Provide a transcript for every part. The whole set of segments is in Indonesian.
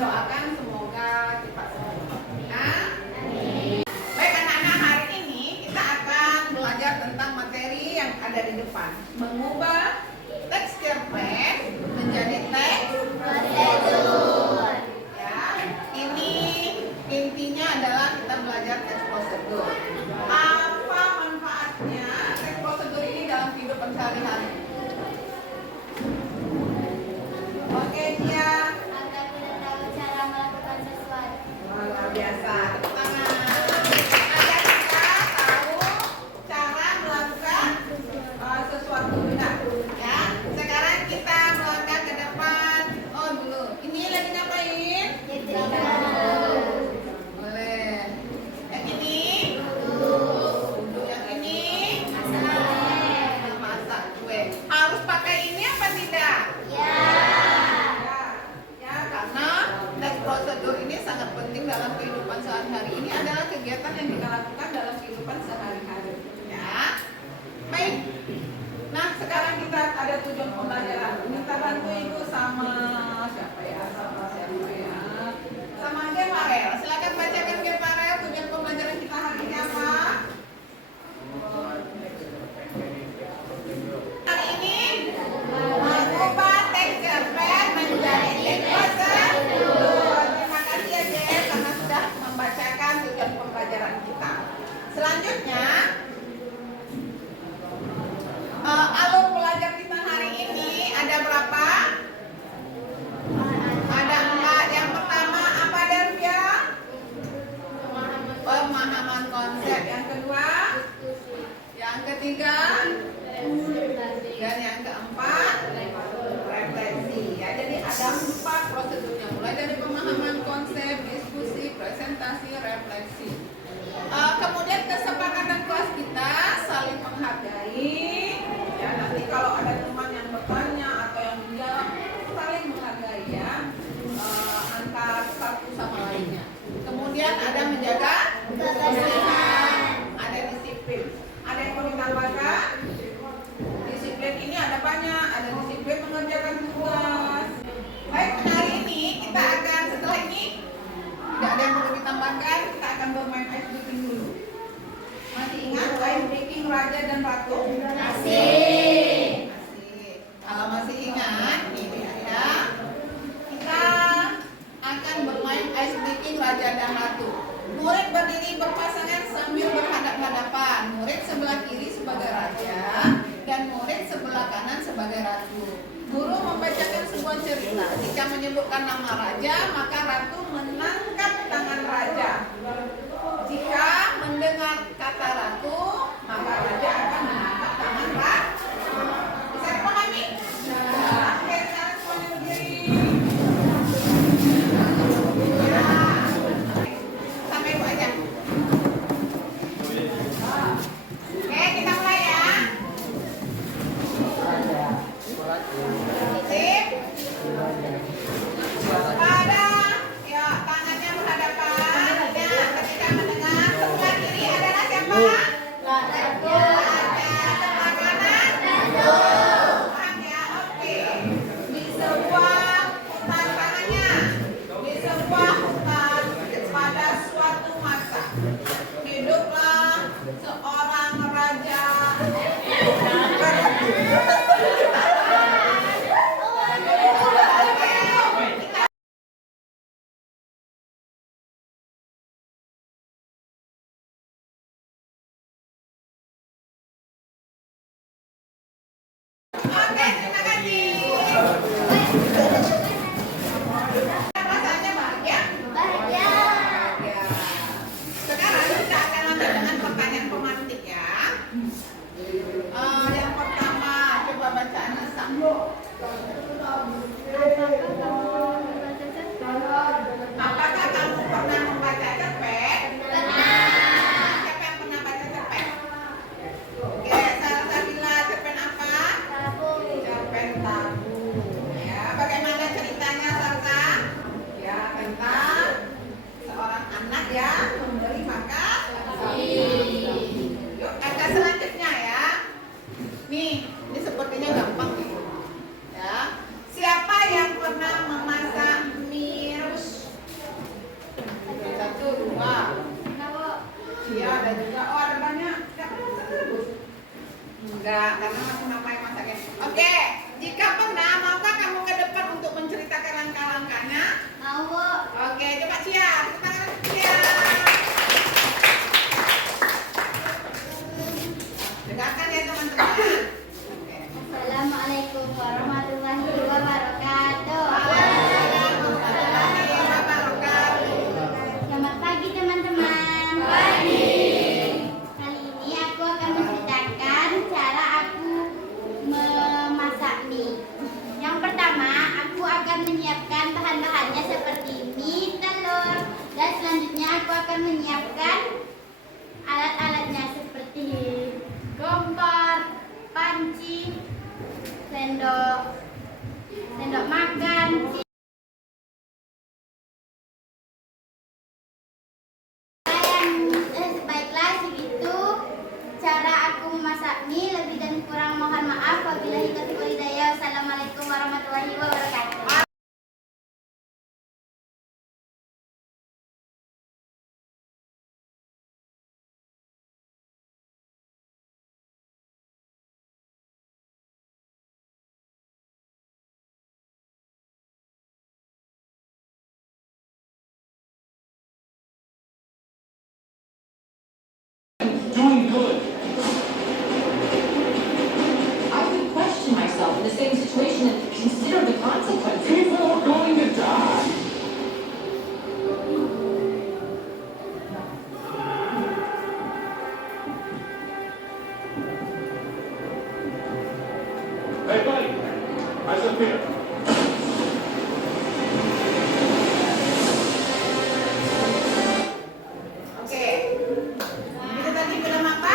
doakan semoga cepat sembuh. Nah, baik anak-anak, hari ini kita akan belajar tentang materi yang ada di depan. Mengubah tekstur pad menjadi teks prosedur. Ya, ini intinya adalah kita belajar teks prosedur. Apa manfaatnya teks prosedur ini dalam kehidupan sehari-hari? Oke, Tia. Agar kita tahu cara melakukan sesuatu. Luar biasa. Tepuk tangan. Agar kita tahu cara melakukan sesuatu. Benar. Ya. Sekarang kita melangkah ke depan. Oh, dulu. Ini lagi ngapain? Boleh. Yang ini? Duduk. Yang ini? Masak kue. Harus pakai ini apa tidak? Ya, karena teks prosedur ini sangat penting dalam kehidupan sehari-hari. Ini adalah kegiatan yang kita lakukan dalam kehidupan sehari-hari. Ya, baik. Nah, sekarang kita ada tujuan pembelajaran. Minta bantu ibu sama siapa ya? Sama Gemarel. Silakan bacakan Gemarel tujuan pembelajaran kita hari ini apa? Hari ini mengubah tekstur pad menjadi teks prosedur. Terima kasih ya Jen karena sudah membacakan tujuan pembelajaran kita. Selanjutnya alur belajar kita hari ini ada berapa? Ada 4. Yang pertama apa Delvia? Pemahaman konsep. Yang kedua? Yang ketiga? Dan yang keempat, refleksi. Ya, jadi ada 4 prosedurnya, mulai dari pemahaman konsep, diskusi, presentasi, refleksi. Kemudian kesepakatan kelas kita saling menghargai. Ya, nanti kalau ada teman yang bertanya atau yang menjawab, saling menghargai ya, antar satu sama lainnya. Kemudian ada menjaga kebersihan, ada disiplin. Ada yang mau ditambahkan? Disiplin ini ada banyak, ada disiplin mengerjakan tugas. Baik, hari ini kita akan, setelah ini tidak ada yang perlu ditambahkan, kita akan bermain ice breaking dulu. Masih ingat ice breaking Raja dan Ratu? Masih. Kalau masih ingat, ini ada. Kita akan bermain ice breaking Raja dan Ratu. Murid berdiri berpasangan sambil berhadap-hadapan. Murid sebelah kiri sebagai raja dan murid sebelah kanan sebagai ratu. Guru membacakan sebuah cerita. Jika menyebutkan nama raja, maka ratu menangkap tangan raja. Jika mendengar kata ratu, maka raja akan menangkap tangan ratu. Bisa dipahami? Oke, sekarang semuanya berdiri. Sampai itu aja. Oke, kita mulai ya. Sip. Pada, ya tangannya berhadapan. Ya, ketika mendengar sebelah kiri adalah siapa? akan menyiapkan alat-alatnya seperti kompor, panci, sendok makan. Baiklah, segitu cara aku memasak mie. Lebih dan kurang mohon maaf. Wabillahi taufiq wal hidayah. Wassalamualaikum warahmatullahi wabarakatuh. Doing good. I would question myself in the same situation and consider the consequences. People are going to die. Hey, buddy. Eyes up here. Oke. Kita tadi film apa?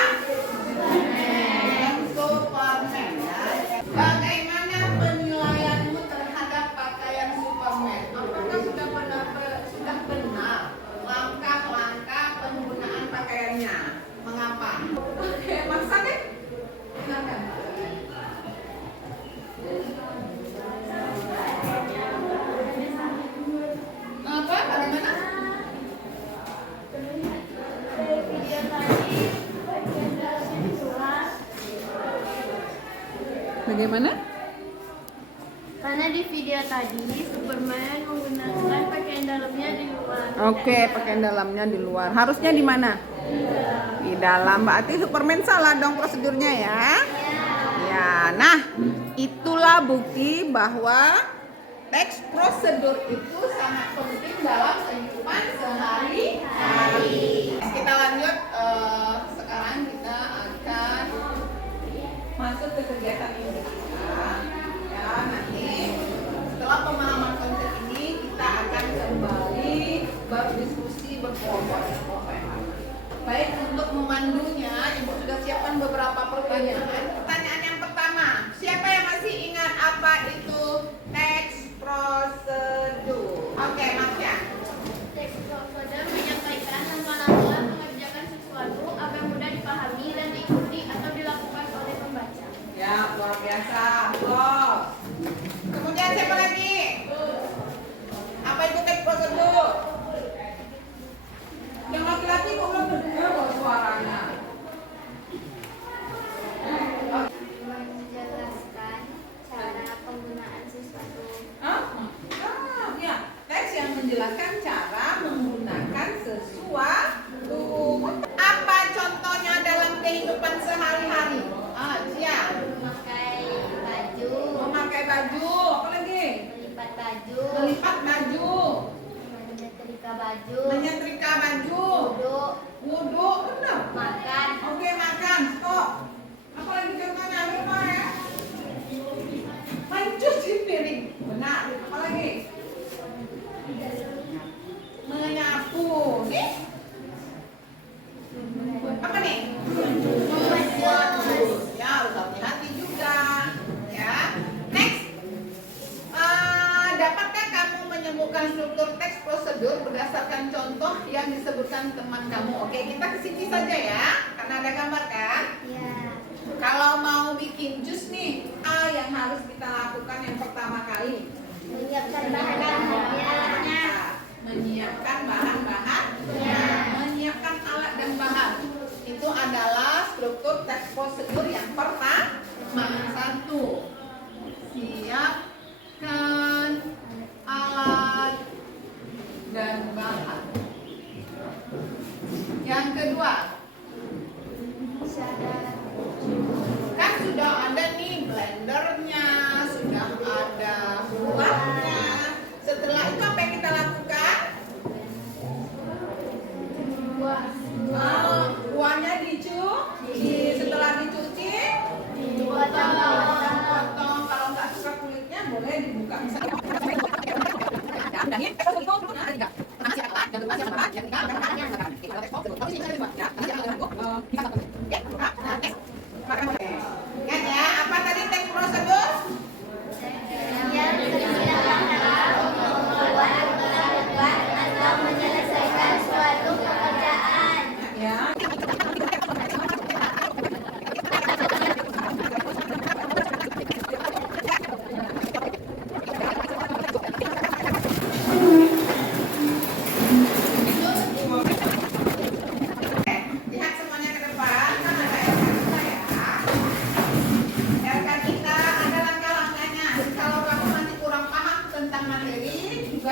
Film Superman ya. Bagaimana penilaianmu terhadap pakaian Superman? Apakah sudah benar langkah-langkah penggunaan pakaiannya? Mengapa? Oke, maksa deh. Silakan. Apa? Bagaimana? Bagaimana? Karena di video tadi Superman menggunakan pakaian dalamnya di luar. Oke, pakaian dalamnya di luar. Harusnya di mana? Di dalam. Berarti Superman salah dong prosedurnya ya. Ya, nah itulah bukti bahwa teks prosedur itu sangat penting dalam kehidupan sehari-hari. Kita lanjut. Sekarang kita akan masuk ke kegiatan ini. Ya, nanti setelah pemahaman konsep ini kita akan kembali berdiskusi berkelompok. Baik, untuk memandunya, Ibu sudah siapkan beberapa pertanyaan. Pertanyaan yang pertama, siapa yang masih ingat apa itu teks prosedur? Oke, Masya. Teks prosedur menyampaikan langkah-langkah mengerjakan sesuatu agar mudah dipahami dan diikuti atau dilakukan oleh pembaca. Ya, luar biasa. Applause. Kemudian siapa lagi? Apa itu teks prosedur? Yang laki-laki kok belum dengar loh suaranya. Menjelaskan cara penggunaan sesuatu. Ya, teks yang menjelaskan cara menggunakan sesuatu. Apa contohnya dalam kehidupan sehari-hari? Siap. Memakai baju, Memakai baju, apa lagi? melipat baju, Melipat baju, menyetrika baju, menyetrika baju, duduk, wudhu, benar. makan, Oke, makan, stop. Apa lagi contohnya? Lupa ya. Mencuci piring, benar. Apa lagi? Menyapu, nih. Apa nih? Membuat jus. Ya, harus hati-hati juga. Ya. Next. Dapatkah kamu menemukan struktur teks prosedur berdasarkan contoh yang disebutkan teman kamu? Oke, kita ke sini saja ya, karena ada gambar kan? ya, Kalau mau bikin jus nih, yang harus kita lakukan yang pertama kali? menyiapkan bahan-bahannya, Menyiapkan bahan-bahannya, menyiapkan alat dan bahan. Itu adalah struktur teks prosedur yang pertama. Satu, siapkan alat dan bahan. Yang kedua, kan sudah ada nih blendernya, sudah ada gulanya. Setelah itu apa yang kita lakukan? Kuahnya dicuci. Setelah dicuci, dipotong. Kalau nggak suka kulitnya boleh dibuka. Misalnya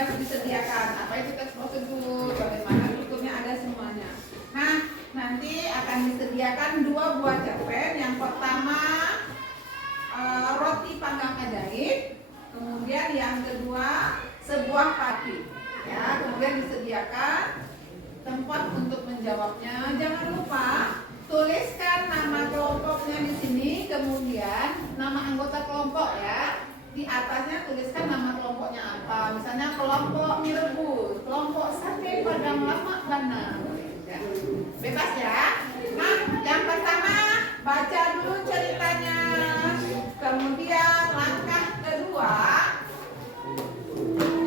sudah disediakan. Apa itu teks prosedur, bagaimana strukturnya, ada semuanya. Nah, nanti akan disediakan 2 buah cerpen. Yang pertama roti panggang ajaib, kemudian yang kedua sebuah pati. Ya, kemudian disediakan tempat untuk menjawabnya. Jangan lupa tuliskan nama kelompoknya di sini, kemudian nama anggota kelompok ya. Di atasnya tuliskan nama kelompoknya apa. Misalnya kelompok mie rebus, kelompok sate padang lama bana. Ya. Bebas ya. Nah, yang pertama baca dulu ceritanya. Kemudian langkah kedua,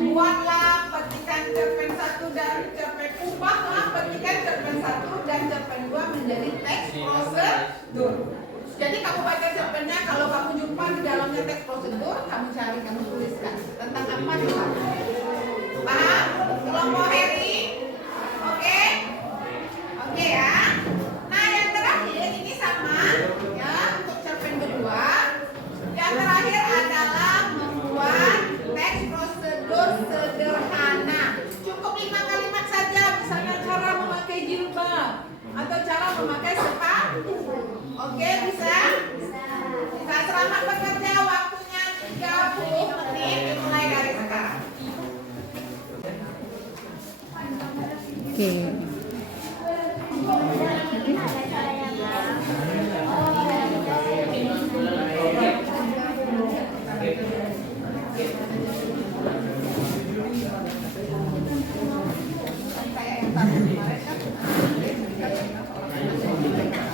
buatlah petikan cerpen 1 dan cerpen, ubahlah petikan cerpen 1 dan cerpen 2 menjadi teks prosedur. Jadi kamu baca cerpennya, kalau kamu jumpa di dalamnya teks prosedur, kamu cari, kamu tuliskan tentang apa di sana. Paham? Kelompok Heri? Oke? Oke ya. Nah, yang terakhir ini sama ya untuk cerpen kedua. Yang terakhir adalah membuat teks prosedur sederhana. Cukup 5 kalimat saja, misalnya cara memakai jilbab atau cara memakai sepatu. Oke, bisa? Bisa. Selamat bekerja, waktunya 30 menit dimulai dari sekarang. Oke. Kayak yang tadi kemarin kan.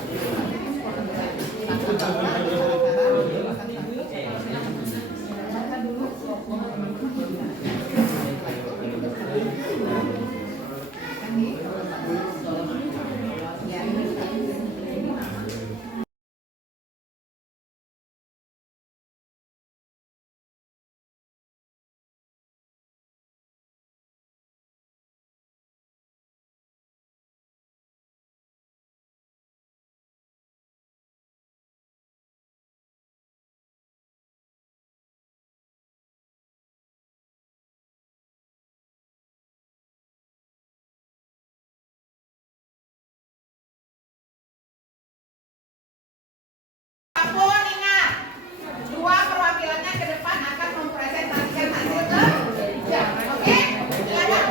Apapun ingat, 2 perwakilannya ke depan akan mempresentasikan hasil kerja. Oke? Silakan.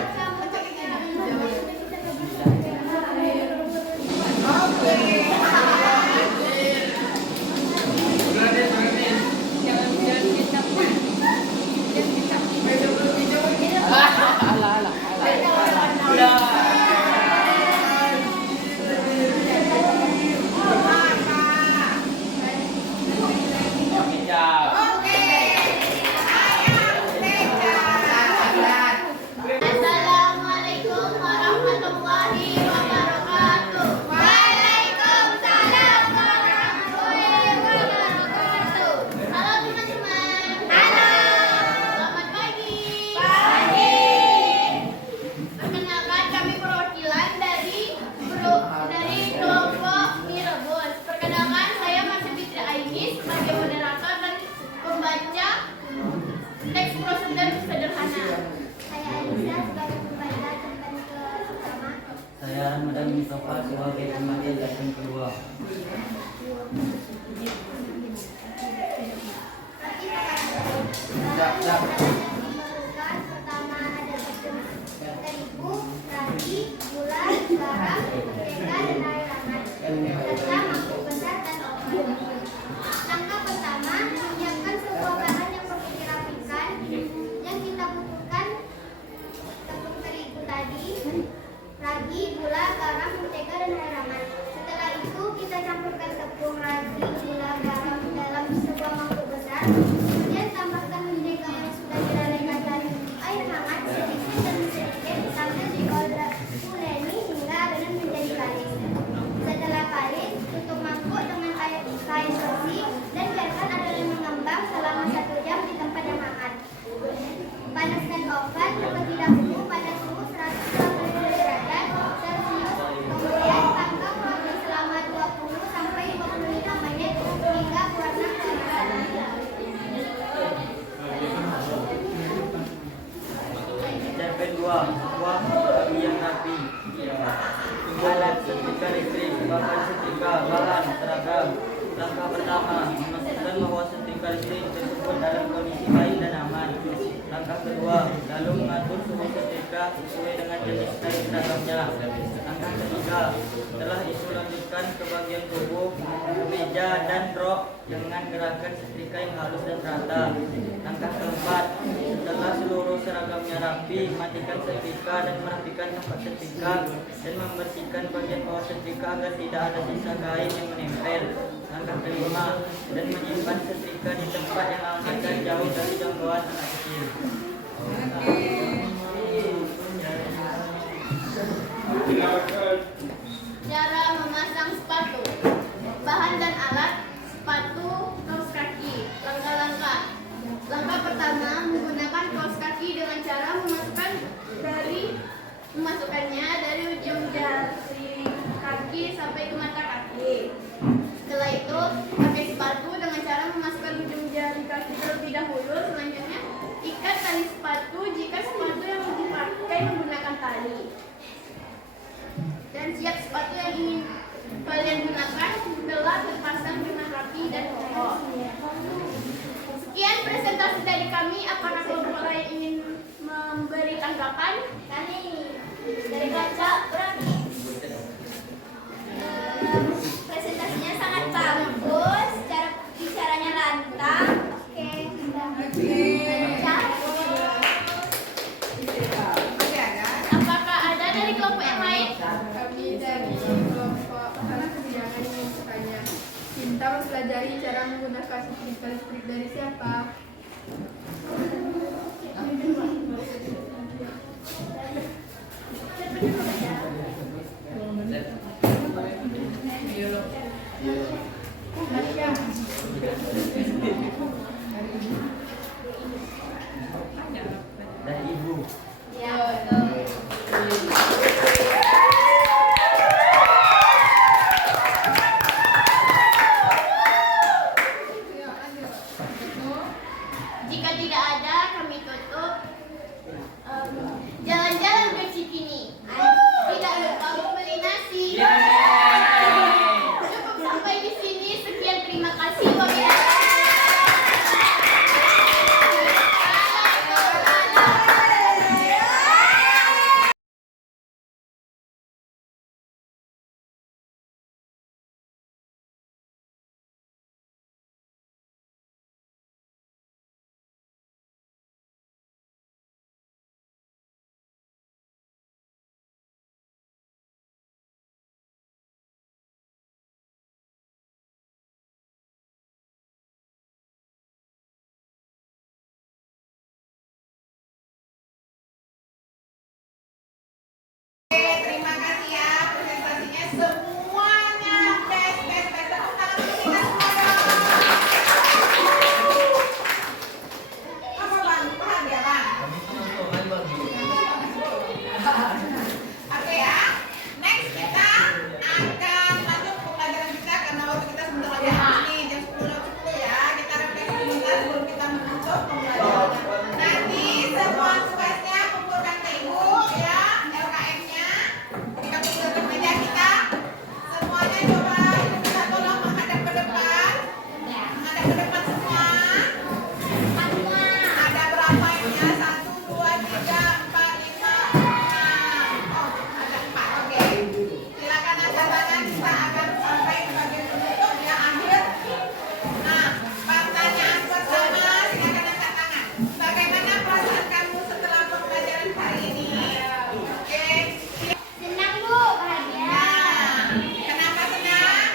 Oke. Assalamualaikum warahmatullahi wabarakatuh. Waalaikumsalam warahmatullahi wabarakatuh. Halo teman-teman. Halo. Selamat pagi. Pagi. Perkenalkan, kami perwakilan dari kelompok mie rebus. Perkenalkan, saya Masih Fitri Aini sebagai moderator dan pembaca teks prosedur sederhana. Saya Alisa sebagai pembaca cerpen pertama. Saya Ramadan Mustafa sebagai pembaca cerpen kedua. Pertama ada tepung terigu, ragi, gula, garam, mentega, dan air hangat serta mangkuk besar dan oven. Langkah pertama, menyiapkan sebuah bahan yang perlu dirapikan. Yang kita butuhkan tepung terigu tadi, ragi, gula, garam, mentega, dan air hangat. Setelah itu kita campurkan tepung, ragi, gula, garam dalam sebuah mangkuk besar. Kemudian tambahkan mentega yang sudah direndam dan air hangat sedikit demi sedikit sambil diuleni hingga adonan menjadi kalis. Setelah kalis, tutup mangkuk dengan kain bersih dan biarkan adonan mengembang selama 1 jam di tempat yang hangat. Panaskan oven terlebih dahulu pada suhu 180 derajat Celcius. Kemudian panggang roti selama 20 sampai 25 menit hingga berwarna keemasan. kedua, uang bagi yang rapi. Alat setrika listrik, bahan setrika, bahan seragam. Langkah pertama, memastikan bahwa setrika listrik tersebut dalam kondisi baik dan aman. Langkah kedua, lalu mengatur suhu setrika sesuai dengan jenis kain seragamnya. Langkah ketiga, setelah itu lanjutkan ke bagian tubuh, kemeja dan rok dengan gerakan setrika yang halus dan rata. Langkah keempat, setelah seluruh seragamnya rapi, matikan setrika dan merapikan tempat setrika dan membersihkan bagian bawah setrika agar tidak ada sisa kain yang menempel. Langkah kelima, dan menyimpan setrika di tempat yang aman dan jauh dari jangkauan anak kecil. Cara memasang sepatu. Bahan dan alat: sepatu, kaos kaki. Langkah-langkah. Langkah pertama, menggunakan kaos kaki dengan cara memasukkannya dari ujung jari kaki sampai ke mata kaki. Setelah itu, pakai sepatu dengan cara memasukkan ujung jari kaki terlebih dahulu. Selanjutnya, ikat tali sepatu jika sepatu yang dipakai menggunakan tali. Dan siap sepatu yang ingin kalian gunakan telah terpasang dengan rapi dan kokoh. Sekian presentasi dari kami. Apakah kelompok lain ingin memberi tanggapan? Kami dari kelompok berani. Presentasinya sangat bagus, cara bicaranya lantang. Oke, apakah ada dari kelompok yang lain? Kami dari kelompok Pasangan Kebijakan yang bertanya, Cinta mempelajari cara menggunakan setrika listrik dari siapa? Dari ibu. Ya, betul. Jika tidak ada, kami tutup. Jalan-jalan ke Cikini. Tidak lupa membeli nasi. Cukup sampai di sini. Sekian, terima kasih. Terima kasih ya presentasinya semuanya. Best. Tepuk tangan untuk kita semua dong. Apa bang? Paham ya bang? Oke ya. Next kita akan lanjut pembelajaran kita karena waktu kita sebentar lagi habis nih, jam 10 ya. Kita refleksi sebentar sebelum kita menutup pembelajarannya. Nanti semua tugasnya kumpulkan ke ibu ya. LKM-nya kita kumpulkan meja kita. Semuanya coba ibu bisa tolong menghadap ke depan. Menghadap ke depan semua. Ada berapa ini ya? 1, 2, 3, 4, 5, 6. Oh, ada 4. Oke. Silakan angkat tangan. Kita akan sampai ke bagian penutup ya, akhir. Nah, pertanyaan pertama, silakan angkat tangan. Bagaimana perasaan kamu setelah pembelajaran hari ini? Oke. Senang, Bu. Bahagia. Nah, kenapa senang?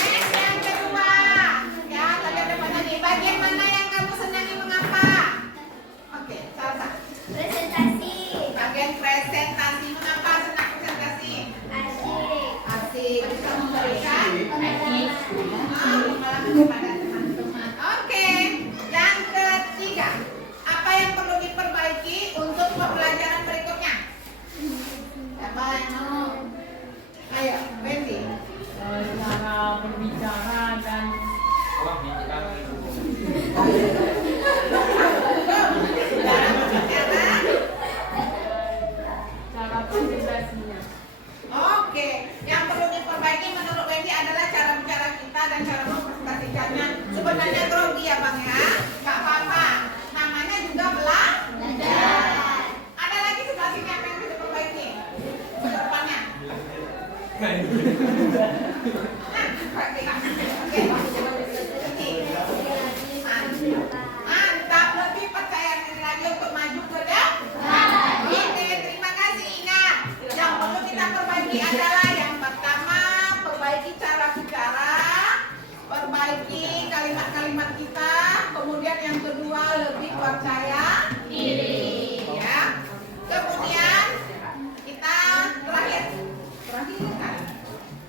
Next, yang kedua. Ya, tadi ada banyak nih. Bagian mana yang kamu senangi mengapa? Oke, salah. Bagian presentasi. Mengapa senang presentasi? Asik. Bisa memberikan pengalaman kepada teman-teman. Oke. Yang ketiga. Apa yang perlu diperbaiki untuk pembelajaran berikutnya? Siapa yang mau? cara mempresentasikannya. Sebenarnya grogi ya Bang ya, nggak apa-apa. Namanya juga belajar. Ada lagi sebelah sini apa yang bisa perbaiki? Ke depannya. Mantap, lebih percaya diri lagi untuk maju ke depan. Oke, terima kasih. Ingat, yang perlu kita perbaiki adalah yang pertama, perbaiki cara bicara, perbaiki kalimat-kalimat kita. Kemudian yang kedua, lebih percaya diri. Ya. Kemudian kita terakhir kan,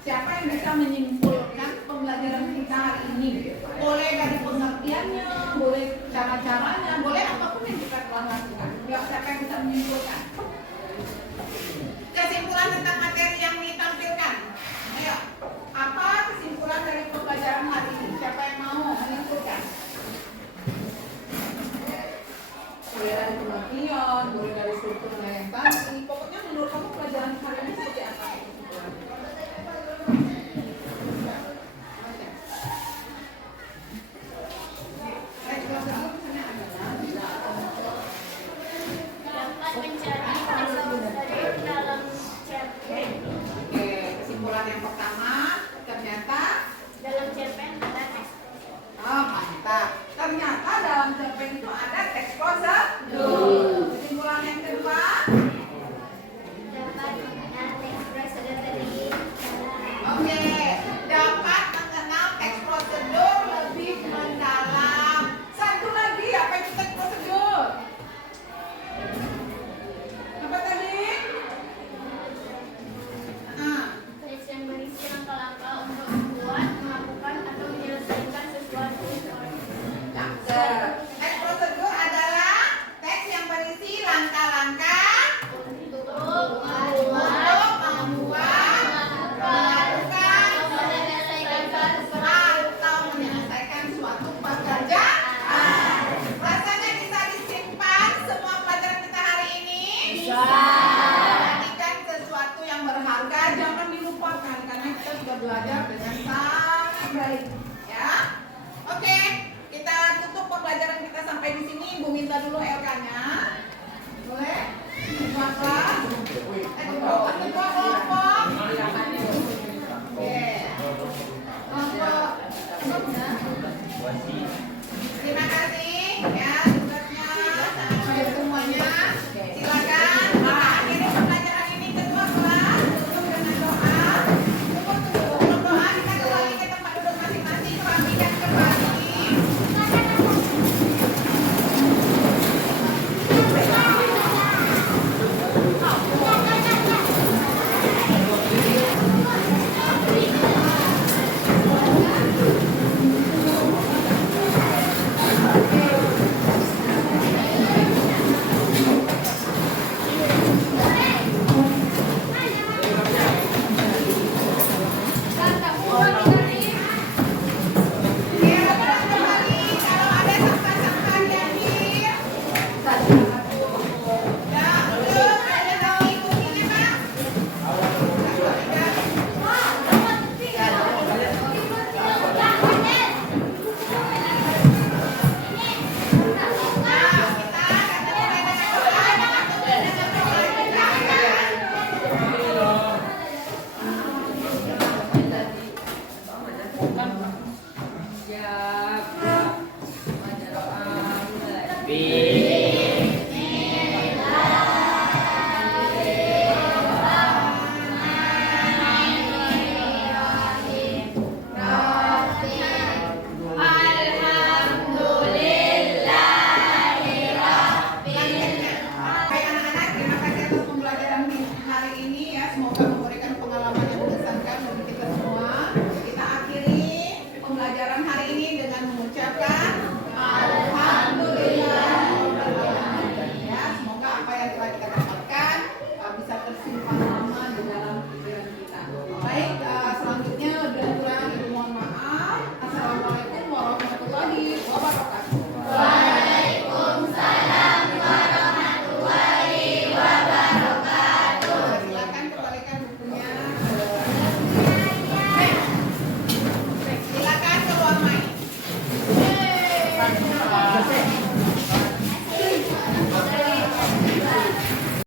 siapa yang bisa menyimpulkan pembelajaran kita hari ini? Boleh dari pengertiannya, boleh cara-caranya, boleh apapun yang kita telah lakukan. Ya, siapa yang bisa menyimpulkan? Kesimpulan tentang materi yang ditampilkan. Ayo, apa kesimpulan dari pembelajaran hari ini? Siapa yang mau menyimpulkan? Boleh dari pengertian, boleh dari strukturnya yang tadi. Pokoknya menurut kamu pelajaran hari ini